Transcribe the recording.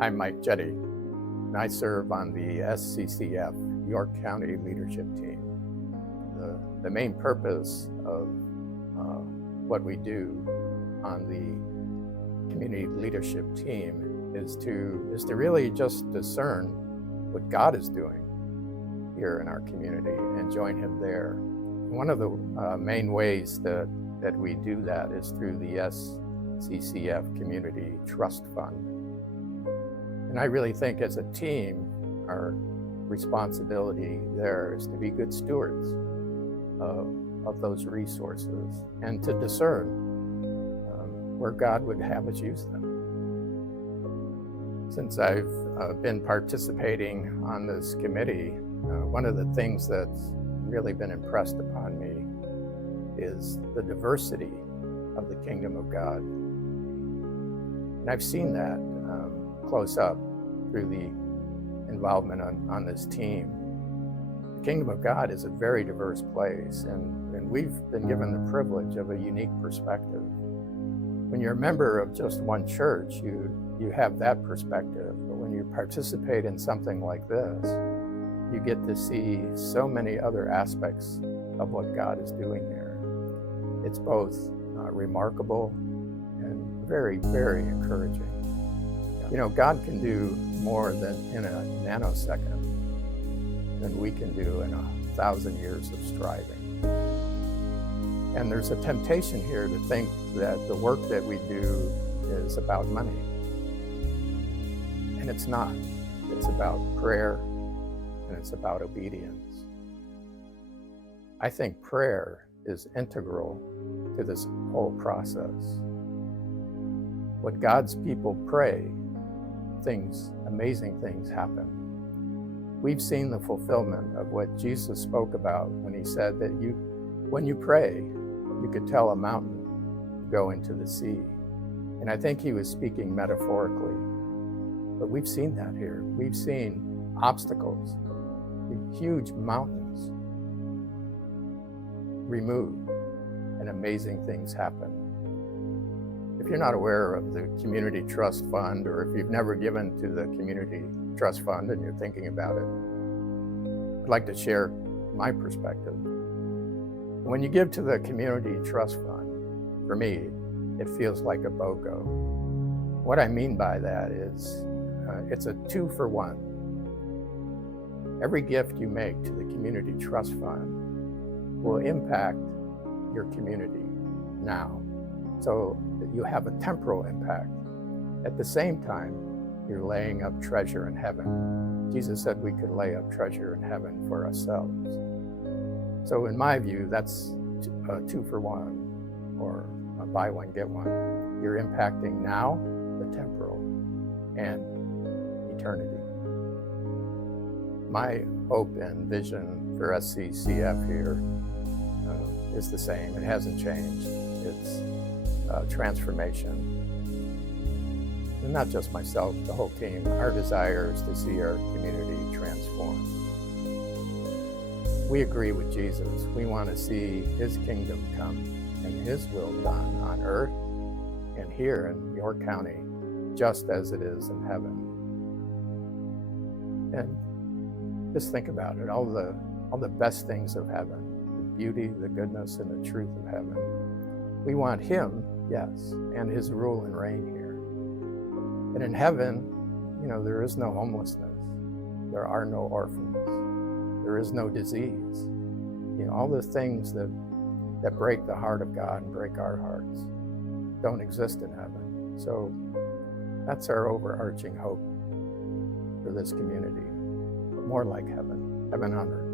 I'm Mike Jette, and I serve on the SCCF York County Leadership Team. The main purpose of what we do on the community leadership team is to really just discern what God is doing here in our community and join Him there. One of the main ways that we do that is through the SCCF Community Trust Fund. And I really think as a team, our responsibility there is to be good stewards of those resources and to discern where God would have us use them. Since I've been participating on this committee, one of the things that's really been impressed upon me is the diversity of the kingdom of God. And I've seen that close up through the involvement on this team. The kingdom of God is a very diverse place, and we've been given the privilege of a unique perspective. When you're a member of just one church, you have that perspective, but when you participate in something like this, you get to see so many other aspects of what God is doing here. It's both remarkable and very, very encouraging. You know, God can do more than in a nanosecond than we can do in 1,000 years of striving. And there's a temptation here to think that the work that we do is about money. And it's not. It's about prayer and it's about obedience. I think prayer is integral to this whole process. When God's people pray, amazing things happen. We've seen the fulfillment of what Jesus spoke about when He said that when you pray, you could tell a mountain to go into the sea. And I think He was speaking metaphorically. But we've seen that here. We've seen obstacles, huge mountains removed, and amazing things happen. If you're not aware of the Community Trust Fund, or if you've never given to the Community Trust Fund and you're thinking about it, I'd like to share my perspective. When you give to the Community Trust Fund, for me, it feels like a BOGO. What I mean by that is it's a 2-for-1. Every gift you make to the Community Trust Fund will impact your community now. So that you have a temporal impact. At the same time, you're laying up treasure in heaven. Jesus said we could lay up treasure in heaven for ourselves. So in my view, that's a 2-for-1, or a buy one, get one. You're impacting now, the temporal, and eternity. My hope and vision for SCCF here is the same. It hasn't changed. It's transformation. And not just myself, the whole team. Our desire is to see our community transformed. We agree with Jesus. We want to see His kingdom come and His will done on earth and here in York County, just as it is in heaven. And just think about it, all the best things of heaven, the beauty, the goodness, and the truth of heaven. We want Him, yes, and His rule and reign here. And in heaven, there is no homelessness. There are no orphans. There is no disease. All the things that break the heart of God and break our hearts don't exist in heaven. So that's our overarching hope for this community. More like heaven on earth.